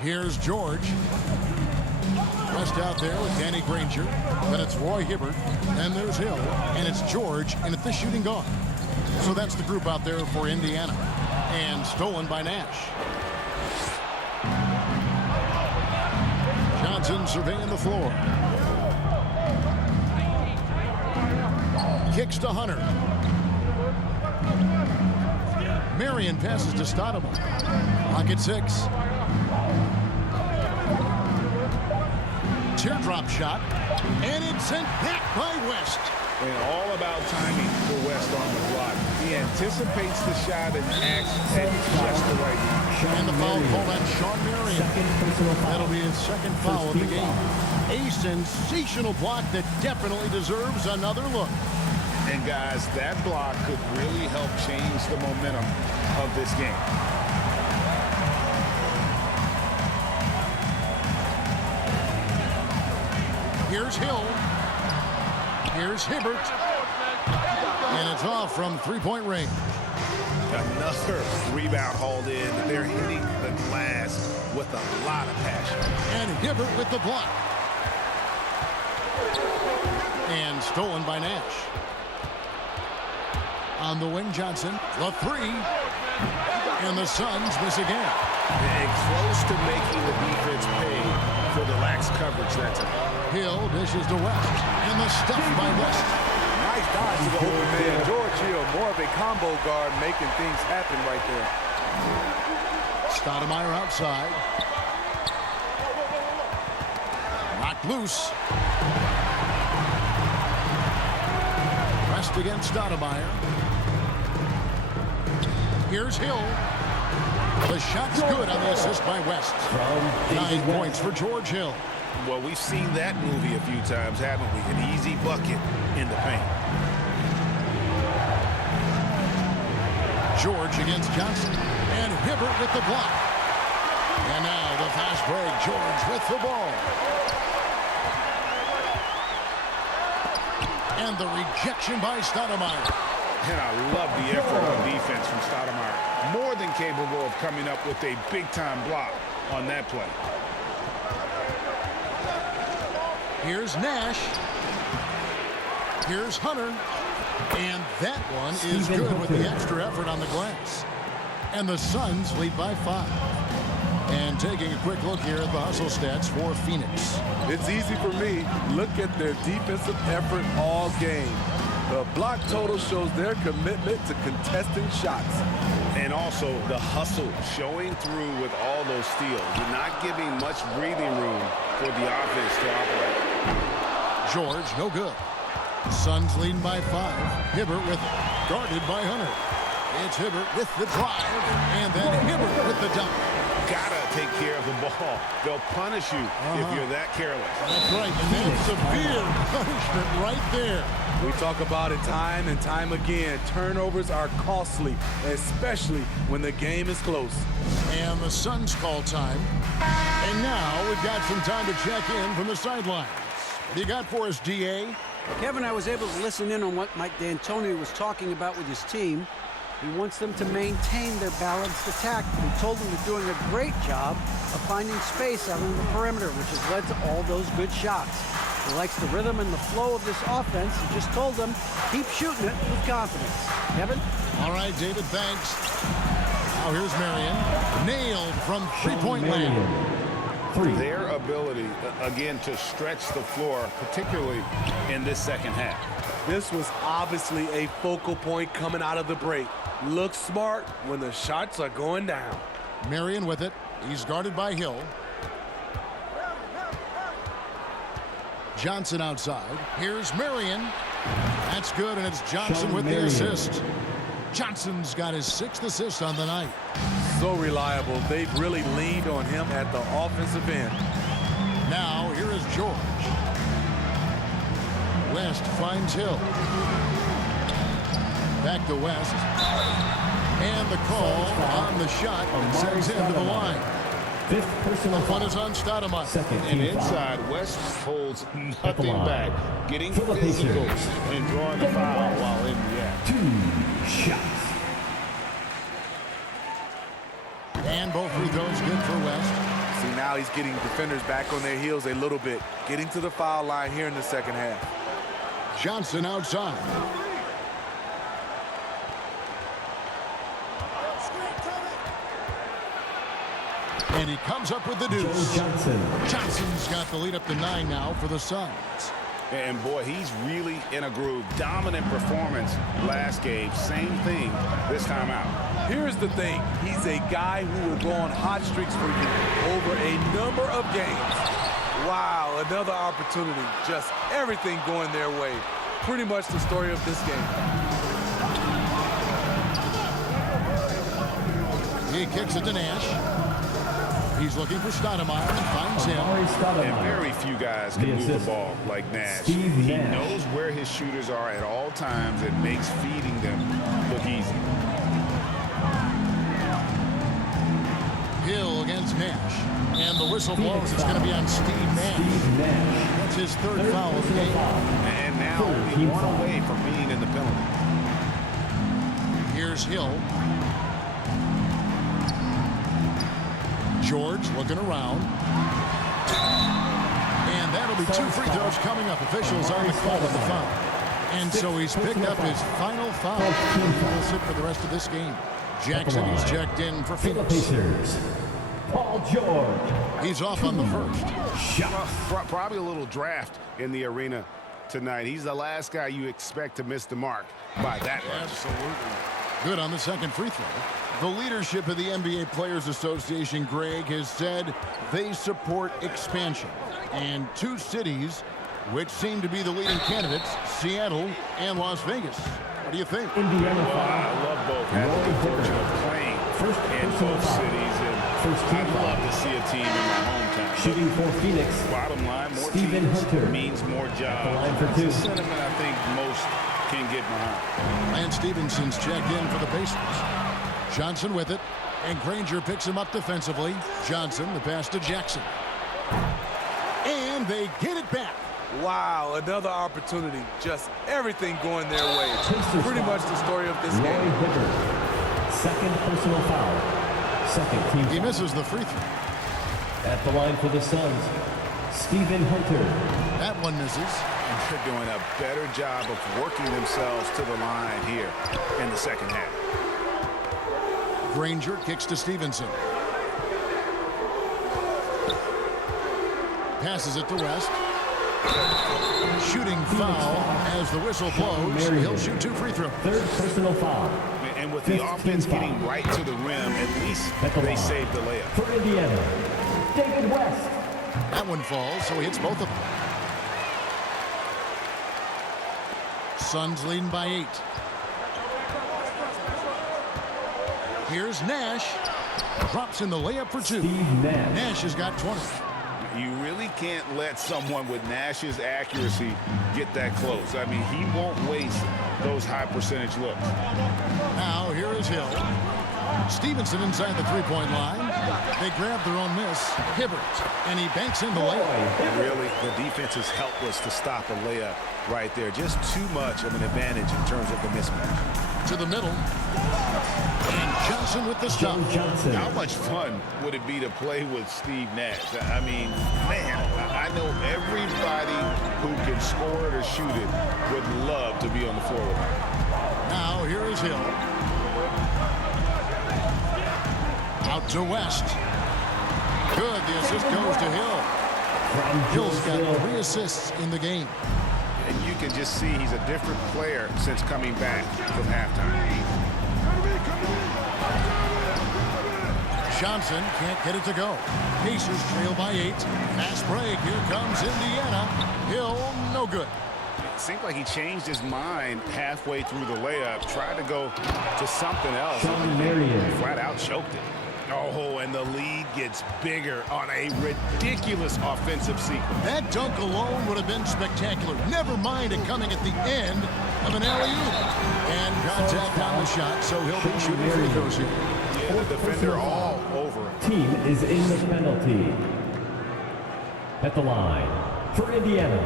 Here's George. West out there with Danny Granger. Then it's Roy Hibbert. Then there's Hill. And it's George. And it's the shooting guard. So that's the group out there for Indiana. And stolen by Nash. Johnson surveying the floor. Kicks to Hunter. Marion passes to Stoudemire. Pocket 6. Teardrop shot. And it's sent back by West. And all about timing for West on the block. He anticipates the shot and acts at just the right time. And the foul call on Sean Marion. That'll be his second foul of the game. A sensational block that definitely deserves another look. And guys, that block could really help change the momentum of this game. Here's Hill. Here's Hibbert. And it's off from three-point range. Another rebound hauled in. They're hitting the glass with a lot of passion. And Hibbert with the block. And stolen by Nash. On the wing, Johnson. The three. And the Suns miss again. And close to making the defense pay for the lax coverage that time. Hill dishes to West. And the stuff by West. Nice dodge to the open man. George Hill, more of a combo guard, making things happen right there. Stoudemire outside. Knocked loose. West against Stoudemire. Here's Hill. The shot's good on the assist by West. 9 points for George Hill. Well, we've seen that movie a few times, haven't we? An easy bucket in the paint. George against Johnson. And Hibbert with the block. And now the fast break. George with the ball. And the rejection by Stoudemire. And I love the effort on defense from Stoudemire. More than capable of coming up with a big-time block on that play. Here's Nash. Here's Hunter. And that one is good with the extra effort on the glass. And the Suns lead by 5. And taking a quick look here at the hustle stats for Phoenix. It's easy for me. Look at their defensive effort all game. The block total shows their commitment to contesting shots. And also the hustle showing through with all those steals. You're not giving much breathing room for the offense to operate. George, no good. Suns leading by 5. Hibbert with it. Guarded by Hunter. It's Hibbert with the drive. And then Hibbert with the dunk. Gotta take care of the ball. They'll punish you if you're that careless. That's right. And that's severe punishment right there. We talk about it time and time again. Turnovers are costly, especially when the game is close. And the Suns call time. And now we've got some time to check in from the sidelines. What do you got for us, DA? Kevin, I was able to listen in on what Mike D'Antoni was talking about with his team. He wants them to maintain their balanced attack. He told them they're doing a great job of finding space out on the perimeter, which has led to all those good shots. He likes the rhythm and the flow of this offense. He just told them, keep shooting it with confidence. Kevin? All right, David, thanks. Now here's Marion. Nailed from three-point land. Their ability, again, to stretch the floor, particularly in this second half. This was obviously a focal point coming out of the break. Look smart when the shots are going down. Marion with it. He's guarded by Hill. Johnson outside. Here's Marion. That's good, and it's Johnson with the assist. Johnson's got his 6th assist on the night. So reliable. They've really leaned on him at the offensive end. Now, here is George. West finds Hill. Back to West. And the call on the shot sends him to the line. 5th personal One is on Stoudemire. And inside, West holds nothing back, getting physical and drawing the foul while in the act. 2 shots. And both free throws good for West. See, now he's getting defenders back on their heels a little bit, getting to the foul line here in the second half. Johnson outside. And he comes up with the deuce. Johnson's got the lead up to 9 now for the Suns. And boy, he's really in a groove. Dominant performance last game. Same thing this time out. Here's the thing. He's a guy who will go on hot streaks for you over a number of games. Wow, another opportunity. Just everything going their way. Pretty much the story of this game. He kicks it to Nash. He's looking for Stoudemire and finds him. And very few guys can move the ball like Nash. He knows where his shooters are at all times and makes feeding them look easy. Hill against Nash. And the whistle blows. It's going to be on Steve Nash. That's his third foul of the game. And now only one away from being in the penalty. Here's Hill. George looking around. And that'll be 2 free throws coming up. Officials on the call of the foul. And so he's picked up his final foul. He'll sit for the rest of this game. Jackson is checked in for Phoenix. Paul George. He's off on the first. Probably a little draft in the arena tonight. He's the last guy you expect to miss the mark by that much. Absolutely. Good on the second free throw. The leadership of the NBA Players Association, Greg, has said they support expansion. And 2 cities which seem to be the leading candidates, Seattle and Las Vegas. What do you think? Indiana. Well, I love both. Have the good fortune of playing in both cities, and I'd love to see a team in my hometown. Shooting for Phoenix. Bottom line, more Stephen teams Hunter means more jobs. The line for 2. It's a sentiment I think most can get behind. Lance Stevenson's checked in for the Pacers. Johnson with it, and Granger picks him up defensively. Johnson, the pass to Jackson. And they get it back. Wow, another opportunity. Just everything going their way. Pretty much the story of this game. Second personal foul. Second team foul. He misses the free throw. At the line for the Suns, Stephen Hunter. That one misses. And they're doing a better job of working themselves to the line here in the second half. Granger kicks to Stevenson. Passes it to West. Shooting foul as the whistle blows. He'll shoot 2 free throws. Third personal foul. And with the offense getting right to the rim, at least they saved the layup. For Indiana, David West. That one falls, so he hits both of them. Suns leading by 8. Here's Nash. Drops in the layup for 2. Nash has got 20. You really can't let someone with Nash's accuracy get that close. I mean, he won't waste those high percentage looks. Now here is Hill. Stevenson inside the 3-point line. They grab their own miss. Hibbert, and he banks in the layup. Really, the defense is helpless to stop a layup right there. Just too much of an advantage in terms of the mismatch. To the middle. And Johnson with the stop. How much fun would it be to play with Steve Nash? I mean, man, I know everybody who can score it or shoot it would love to be on the floor with him. Now here is Hill. Out to West. Good. The assist goes to Hill. Hill's got 3 assists in the game. And you can just see he's a different player since coming back from halftime. Johnson can't get it to go. Pacers trail by 8. Fast break. Here comes Indiana. Hill, no good. It seemed like he changed his mind halfway through the layup, tried to go to something else, and flat out choked it. Oh, and the lead gets bigger on a ridiculous offensive sequence. That dunk alone would have been spectacular. Never mind it coming at the end of an alley-oop. And contact on the shot, so he'll be shooting free throws here. Yeah, the defender all over him. Team is in the penalty. At the line for Indiana,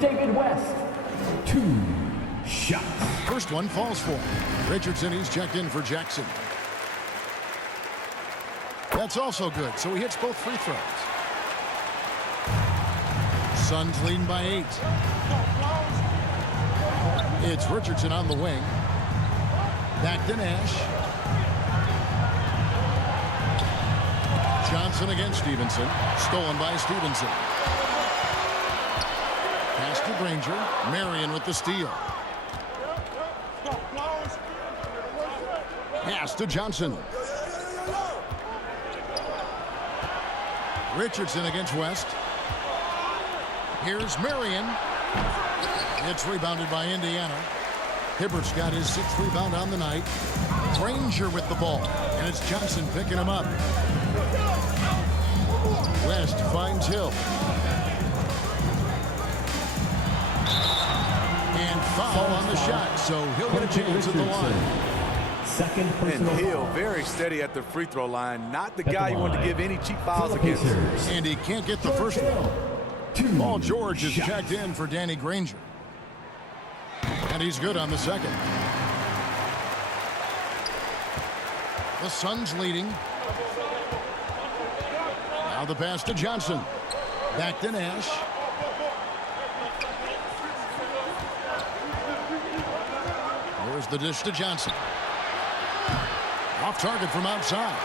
David West. 2 shots. First one falls for him. Richardson, he's checked in for Jackson. That's also good, so he hits both free throws. Suns leading by 8. It's Richardson on the wing. Back to Nash. Johnson against Stevenson. Stolen by Stevenson. Pass to Granger. Marion with the steal. Pass to Johnson. Richardson against West. Here's Marion. It's rebounded by Indiana. Hibbert's got his 6th rebound on the night. Granger with the ball. And it's Johnson picking him up. West finds Hill. And foul on the shot, so he'll get a chance at the line. Second And personal Hill foul. very steady at the free throw line. Not the At the guy you want to line. give any cheap fouls For the against. Pacers. And he can't get the first one. Paul George is checked in for Danny Granger. And he's good on the second. The Suns leading. Now the pass to Johnson. Back to Nash. There's the dish to Johnson. Off target from outside.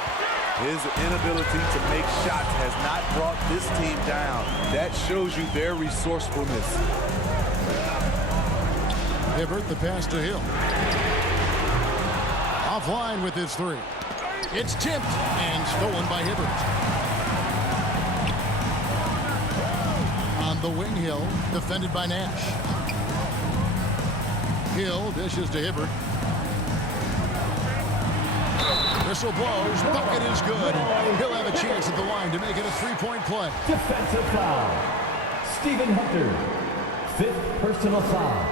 His inability to make shots has not brought this team down. That shows you their resourcefulness. Hibbert, the pass to Hill. Offline with his 3. It's tipped and stolen by Hibbert. On the wing, Hill, defended by Nash. Hill dishes to Hibbert. Whistle blows. Bucket is good. He'll have a chance at the line to make it a 3-point play. Defensive foul. Stephen Hunter. 5th personal foul.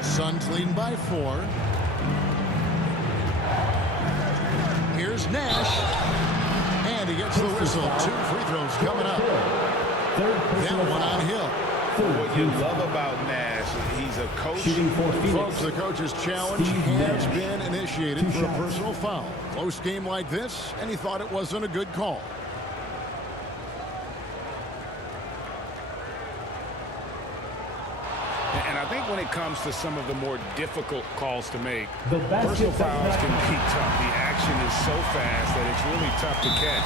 Suns leading by 4. Here's Nash. And he gets the whistle. 2 free throws coming up. Third personal That one foul. on Hill. What you love about Nash, he's a coach. Shooting for Phoenix. Folks, the coach's challenge Steve has Nash. been initiated 2 for a shots. personal foul. Close game like this, and he thought it wasn't a good call. And I think when it comes to some of the more difficult calls to make, The personal basket fouls does can not be tough. The action is so fast that it's really tough to catch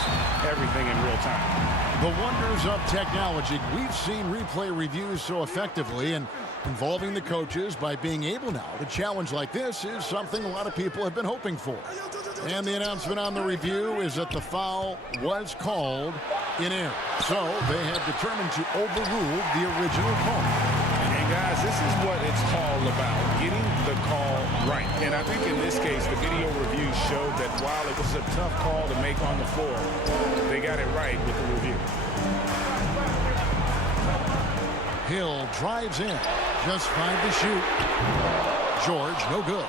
everything in real time. The wonders of technology. We've seen replay reviews so effectively, and involving the coaches by being able now to challenge like this is something a lot of people have been hoping for. And the announcement on the review is that the foul was called in error. So they have determined to overrule the original call. And guys, this is what it's all about, getting the call right. And I think in this case, the video review showed that while it was a tough call to make on the floor, they got it right with the review. Hill drives in. Just 5 to shoot. George, no good.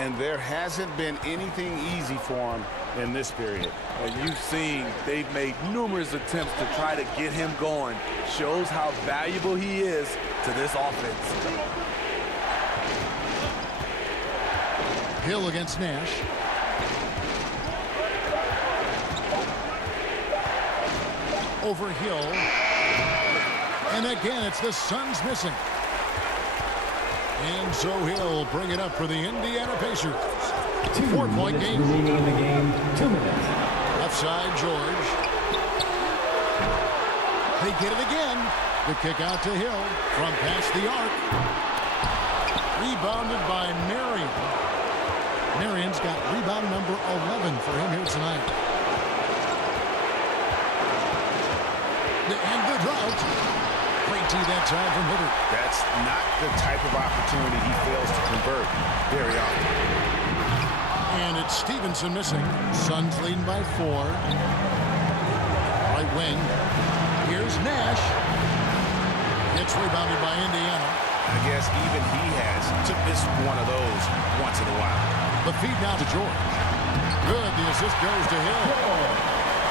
And there hasn't been anything easy for him in this period. And you've seen they've made numerous attempts to try to get him going. Shows how valuable he is to this offense. Hill against Nash. Over Hill. And again, it's the Suns missing. And so Hill bring it up for the Indiana Pacers. 4-point game. Remaining in the game. 2 minutes. Left side, George. They get it again. The kick out to Hill from past the arc. Rebounded by Marion. Marion's got rebound number 11 for him here tonight. And the drought. Great tee that time from Hibbert. That's not the type of opportunity he fails to convert very often. And it's Stevenson missing. Suns leading by 4. Right wing. Here's Nash. It's rebounded by Indiana. I guess even he has to miss one of those once in a while. The feed now to George. Good. The assist goes to Hill.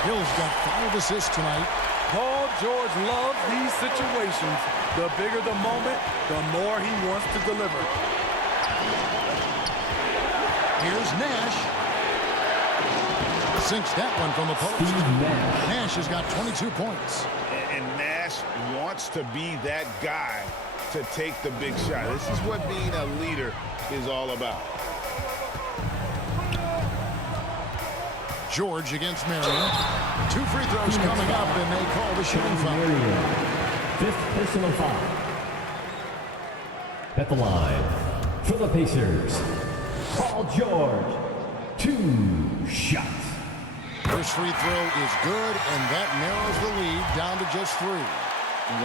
Hill's got 5 assists tonight. Paul George loves these situations. The bigger the moment, the more he wants to deliver. Here's Nash. Sinks that one from the post. Nash has got 22 points. And Nash wants to be that guy to take the big shot. This is what being a leader is all about. George against Marion. 2 free throws coming up, and they call the shooting foul. 5th personal foul. At the line for the Pacers, Paul George. 2 shots. First free throw is good, and that narrows the lead down to just 3.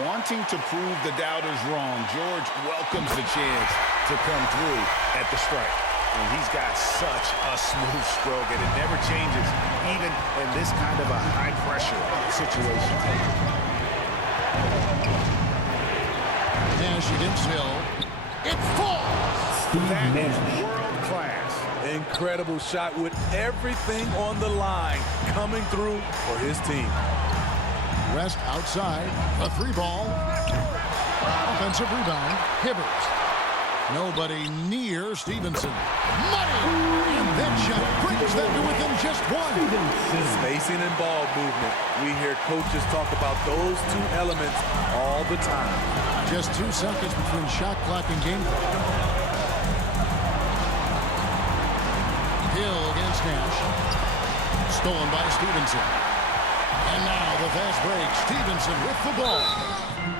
Wanting to prove the doubters wrong, George welcomes the chance to come through at the strike. And he's got such a smooth stroke, and it never changes, even in this kind of a high-pressure situation. Nash against Hill. It falls! That is world-class. Incredible shot with everything on the line coming through for his team. West outside. A 3-ball. Offensive rebound. Hibbert. Nobody near Stevenson. Money! And that shot brings them to within just 1. Spacing and ball movement. We hear coaches talk about those 2 elements all the time. Just 2 seconds between shot clock and game clock. Hill against Nash. Stolen by Stevenson. And now the fast break. Stevenson with the ball.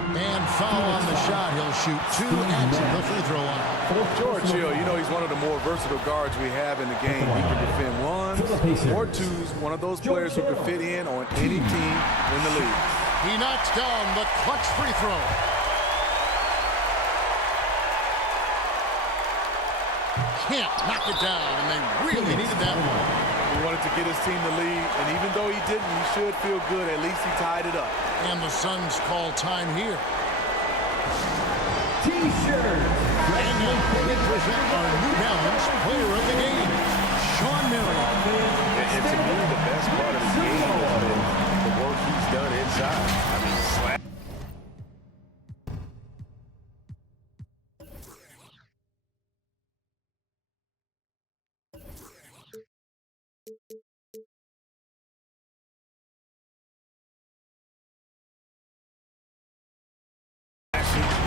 And foul on the shot. He'll shoot 2 at the free throw line. George Hill, you know he's one of the more versatile guards we have in the game. He can defend 1s or 2s. One of those players who can fit in on any team in the league. He knocks down the clutch free throw. Can't knock it down, and they really needed that one. He wanted to get his team the lead, and even though he didn't, he should feel good. At least he tied it up. And the Suns call time here. T-shirt. And now we present our New Balance player of the game, Shawn Marion. And to me, the best part of the game has been the work he's done inside. I mean, slap.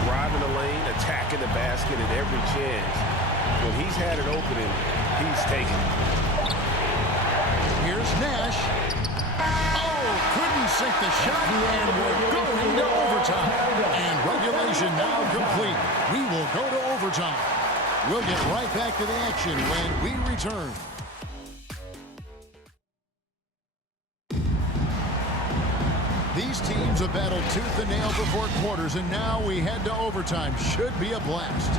Driving the lane, attacking the basket at every chance. When he's had an opening, he's taken it. Here's Nash. Oh, couldn't sink the shot, and we're going to overtime. And regulation now complete. We will go to overtime. We'll get right back to the action when we return. These teams have battled tooth and nail for 4 quarters, and now we head to overtime. Should be a blast.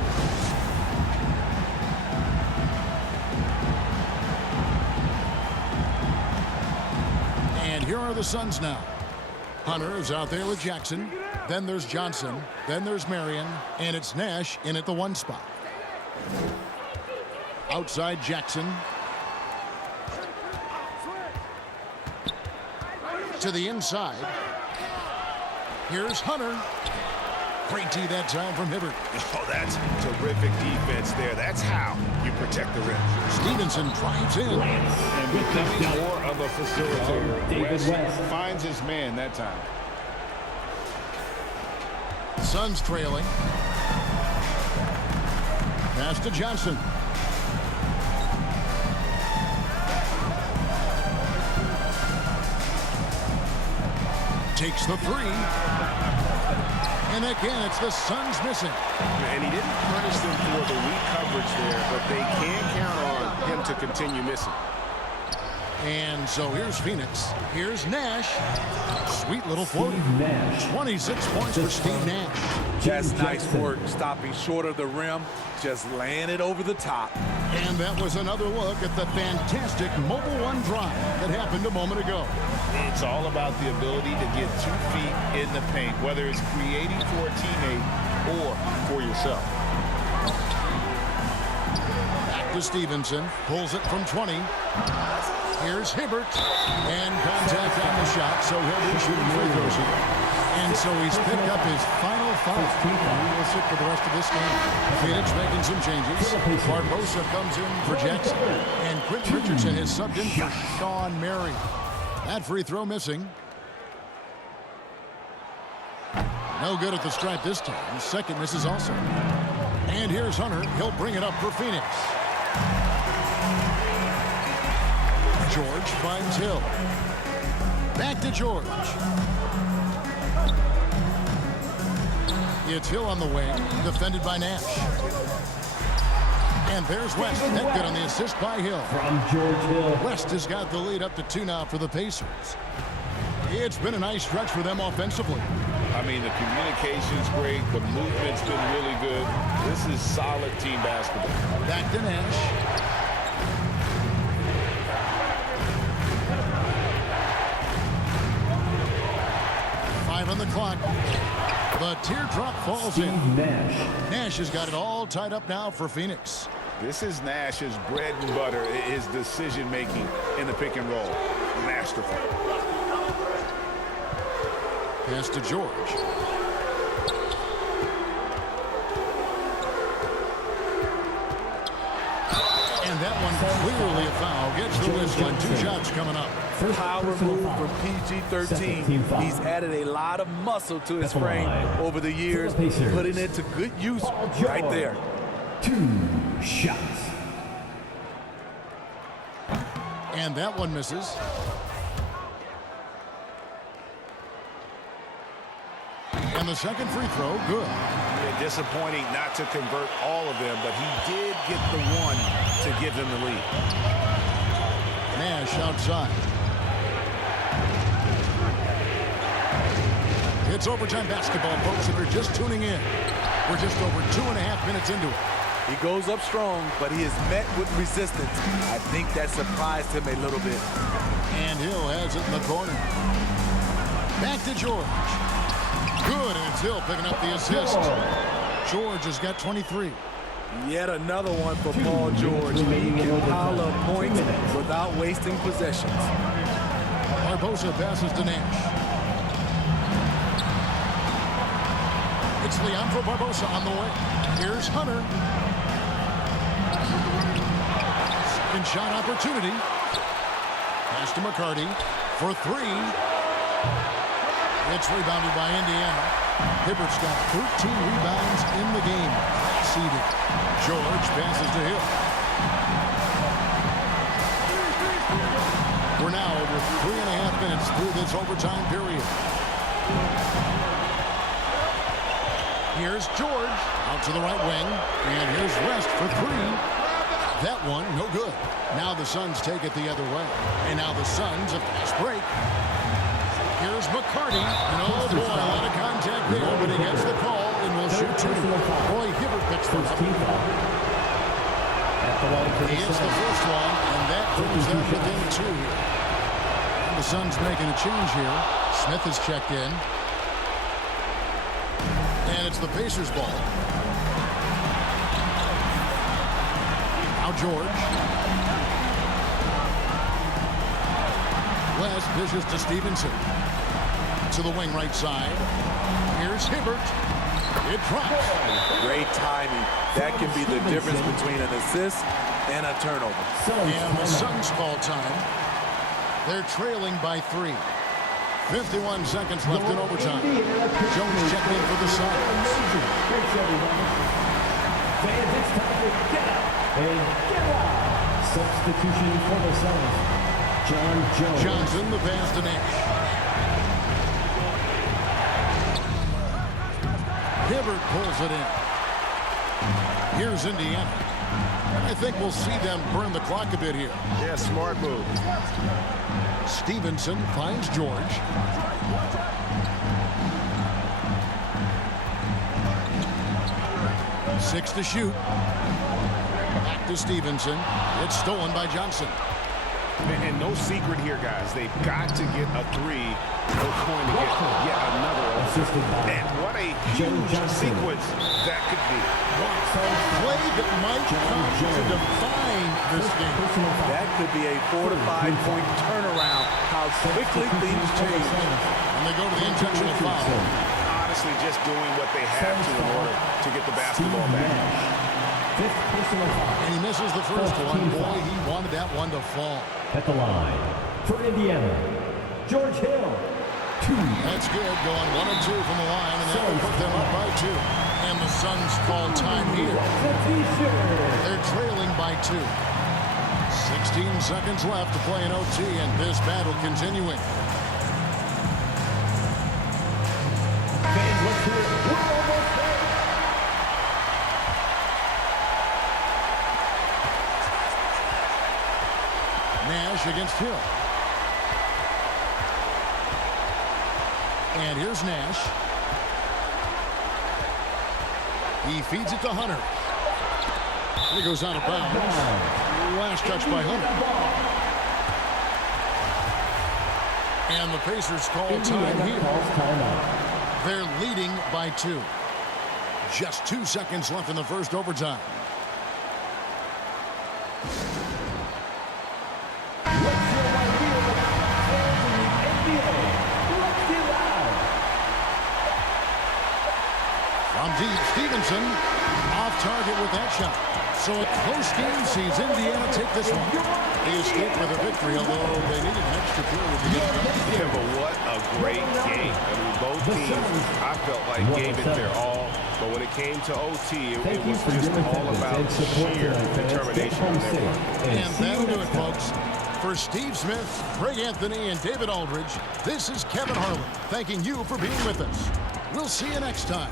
And here are the Suns now. Hunter is out there with Jackson. Then there's Johnson. Then there's Marion. And it's Nash in at the 1 spot. Outside Jackson. To the inside. Here's Hunter. Great D that time from Hibbert. Oh, that's terrific defense there. That's how you protect the rim. Stevenson drives in. And becoming more of a facilitator. David West finds his man that time. Suns trailing. Pass to Johnson. Takes the 3. And again, it's the Suns missing. And he didn't punish them for the weak coverage there, but they can count on him to continue missing. And so here's Phoenix. Here's Nash. Sweet little floater. 26 points for Steve Nash. That's nice work, stopping short of the rim, just laying it over the top. And that was another look at the fantastic Mobile One drive that happened a moment ago. It's all about the ability to get 2 feet in the paint, whether it's creating for a teammate or for yourself. Back to Stevenson. Pulls it from 20. Here's Hibbert. And contact on the shot, so he'll be shooting free throws here. And so he's picked up his final foul. He will sit for the rest of this game. Phoenix making some changes. Barbosa comes in for Jackson. And Quentin Richardson is subbed in for Sean Mary. That free throw missing. No good at the stripe this time. Second misses also. And here's Hunter. He'll bring it up for Phoenix. George finds Hill. Back to George. It's Hill on the wing, defended by Nash. And there's West. That good on the assist by Hill. From George Hill. West has got the lead up to 2 now for the Pacers. It's been a nice stretch for them offensively. I mean, the communication's great. The movement's been really good. This is solid team basketball. Back to Nash. Five on the clock. The teardrop falls in. Nash has got it all tied up now for Phoenix. This is Nash's bread and butter, his decision-making in the pick and roll. Masterful. Pass to George. And that one clearly a foul. Gets the whistle and 2 shots coming up. Power move from PG-13. He's added a lot of muscle to his frame over the years, putting it to good use right there. 2 shots. And that one misses. And the second free throw, good. Yeah, disappointing not to convert all of them, but he did get the one to give them the lead. Nash outside. It's overtime basketball, folks, if you're just tuning in. We're just over 2.5 minutes into it. He goes up strong, but he is met with resistance. I think that surprised him a little bit. And Hill has it in the corner. Back to George. Good, and it's Hill picking up the assist. George has got 23. Yet another one for Paul George. He can pile up points without wasting possessions. Barbosa passes to Nash. It's Leandro Barbosa on the way. Here's Hunter. Second shot opportunity. Pass to McCarty for 3. It's rebounded by Indiana. Hibbert's got 13 rebounds in the game. Seeded. George passes to Hill. We're now over 3.5 minutes through this overtime period. Here's George out to the right wing. And here's West for 3. That one, no good. Now the Suns take it the other way. And now the Suns, a fast break. Here's McCarty. And oh boy, a lot of contact there, but he gets the call and will shoot 2. Roy Hibbert picks them up. He hits the first one, and that brings them within 2 here. And the Suns making a change here. Smith is checked in. And it's the Pacers ball. Now George. West dishes to Stevenson. To the wing right side. Here's Hibbert. It drops. Great timing. That can be the difference between an assist and a turnover. And the Suns call time. They're trailing by 3. 51 seconds left in overtime. Jones checked in for the Suns. Thanks, everybody. Fans, it's time to get up and get out. Substitution for the Suns. John Jones. Johnson, the pass to Nash. Hibbert pulls it in. Here's Indiana. And I think we'll see them burn the clock a bit here. Yeah, smart move. Stevenson finds George. Six to shoot. Back to Stevenson. It's stolen by Johnson. And no secret here, guys. They've got to get a three. They're going to get yet another. And what a huge sequence that could be. Play that might come to define this game. That could be a 4 to 5 point turnaround. How quickly things change. And they go to the intentional foul. Honestly, just doing what they have to in order to get the basketball back. And he misses the first one. Boy, he wanted that one to fall. At the line for Indiana, George Hill. 2. That's good. Going 1 and 2 from the line, and that will put them up by 2. And the Suns call time here. They're trailing by 2. 16 seconds left to play in OT, and this battle continuing. Fans, let's hear it. We're almost there. Nash against Hill. And here's Nash. He feeds it to Hunter. And he goes out of bounds. Last touch by Hunter. And the Pacers call time here. They're leading by 2. Just 2 seconds left in the first overtime. From deep, Stevenson off target with that shot. So a close game sees Indiana take this one. They escaped with a victory, although they needed an extra period to get it done. Yeah, but what a great game. I mean, both teams, I felt like gave it their all. But when it came to OT, it was just all about sheer determination on their part. And that'll do it, folks. For Steve Smith, Craig Anthony, and David Aldridge, this is Kevin Harlan thanking you for being with us. We'll see you next time.